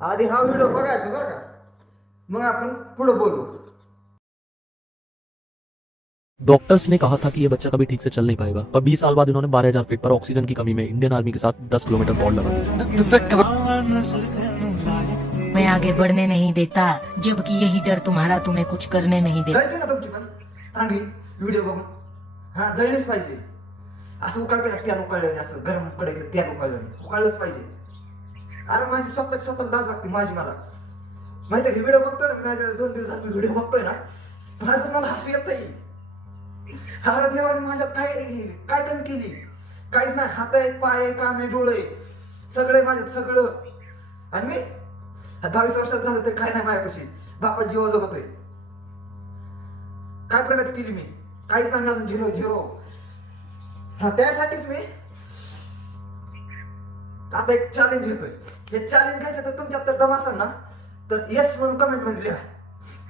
आधी हा व्हिडिओ बघायचा बरं का, मग आपण पुढे बोलू. डॉक्टर्स ने कहा था कि ये बच्चा कभी ठीक से चल नहीं पाएगा, पर 20 साल बाद इन्होंने 12,000 फीट पर ऑक्सीजन की कमी में इंडियन आर्मी के साथ 10 किलोमीटर दौड़ लगा दी। मैं आगे बढ़ने नहीं देता, जबकि यही डर तुम्हारा तुम्हें कुछ करने नहीं देता. जळते ना तुमची पण चांगली व्हिडिओ बघून. हा जळलीच पाहिजे. असं उकाळते ना त्यान उकाळलं, असं गरम कडे त्यान उकाळलं, उकाळलंच पाहिजे. अरे माझी स्वतः लाज वाटते माझी. मला माहिती आहे व्हिडिओ बघतोय ना, माझ्या 2 दिवसात मी व्हिडिओ बघतोय ना, माझं मला हसू येत नाही. अरे देवाने माझ्यात काय काय कमी केली? काहीच नाही. हात आहे, पाय आहे, कान आहे, डोळे आहे, सगळे माझ्यात सगळं. आणि मी 22 वर्षात झालं तरी काय नाही माझ्यापाशी. बापा जीव जगतोय. काय प्रगती केली मी? काहीच नाही. अजून झिरो. हा त्यासाठीच मी आता एक चॅलेंज घेतोय. हे चॅलेंज घ्यायचं तर तुमच्यात तर दम असेल ना, तर येस म्हणून कमेंट मध्ये लिहा.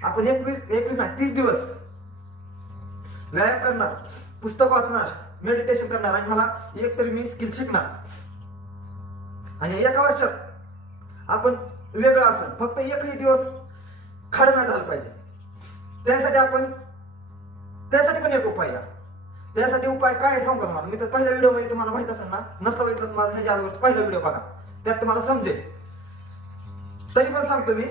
आपण 21 नाही 30 दिवस व्यायाम करणार, पुस्तक वाचणार, मेडिटेशन करणार, आणि मला एक तरी मी स्किल शिकणार. आणि एका वर्षात आपण वेगळं असेल. फक्त एकही दिवस खड नाही झालं पाहिजे. त्यासाठी पण एक उपाय या. त्यासाठी उपाय काय आहे सांगू का तुम्हाला? मी तर पहिल्या व्हिडिओ मध्ये तुम्हाला माहित असेल ना, नसलं बघितलं तुम्हाला ह्याच्या अगोदर पहिला व्हिडिओ बघा, त्यात तुम्हाला समजेल. तरी पण सांगतो मी,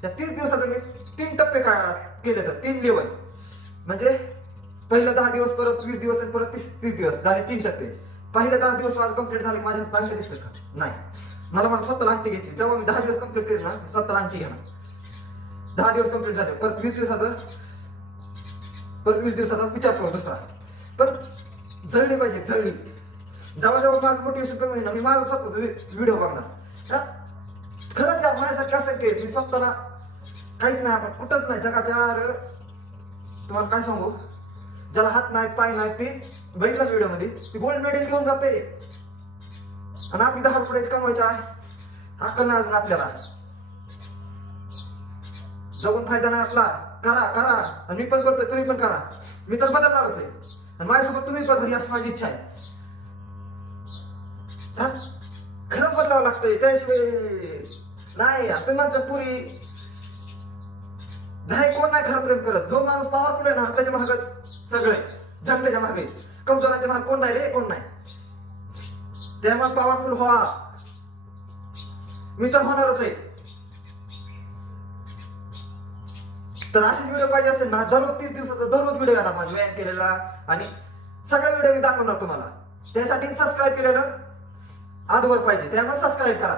त्या 30 दिवसाचे मी 3 टप्पे काय केले, तर 3 लेवल. म्हणजे पहिलं 10 दिवस, परत 20 दिवस, आणि परत 30 दिवस झाले 3 टप्पे. पहिले 10 दिवस माझं कंप्लीट झाले, माझ्या हात अंगठी दिसतं का? नाही. मला स्वतःला अंगठी घ्यायची. जेव्हा मी 10 दिवस कंप्लीट केले ना, स्वतःला अंगठी घेणार. 10 दिवस कंप्लीट झाले, परत 20 दिवसाचा विचार करू दुसरा. पण जळली पाहिजे, जळली. जेव्हा माझं मोटिवेशन कमी होईल ना, मी माझा स्वतः व्हिडिओ बघणार. खरंच यार माझ्यासाठी असं की मी स्वतःला काहीच नाही, आपण कुठंच नाही जगाच्या. तुम्हाला काय सांगू, ज्याला हात नाही, पाय नाही, ते बघितलं व्हिडिओ मध्ये, ती गोल्ड मेडल घेऊन जाते. आणि आपली 10 रुपयाची कमवायची आहे, अक्कल नाही अजून आपल्याला. जगून फायदा नाही आपला. करा. आणि मी पण करतोय, तुम्ही पण करा. मी तर बदलणारच आहे, आणि माझ्यासोबत तुम्ही बदला, ही अशी माझी इच्छा आहे. खरंच बदलावं लागतंय, त्याशिवाय नाही. तुम्ही माझ्या पुरी नाही, कोण नाही खरं प्रेम करत. जो माणूस पॉवरफुल आहे ना, त्याच्या महागच सगळे जग, त्याच्या मागे. कमजोरांच्या मागे कोण नाही रे, कोण नाही. त्यामुळे पॉवरफुल व्हा. मी तर होणारच आहे. तर असेच व्हिडिओ पाहिजे असेल ना, दररोज 30 दिवसाचा दररोज व्हिडिओ येणार माझा व्यायाम केलेला, आणि सगळे व्हिडिओ मी दाखवणार तुम्हाला. त्यासाठी सबस्क्राईब केलेलं आजवर पाहिजे, त्यामुळे सबस्क्राईब करा.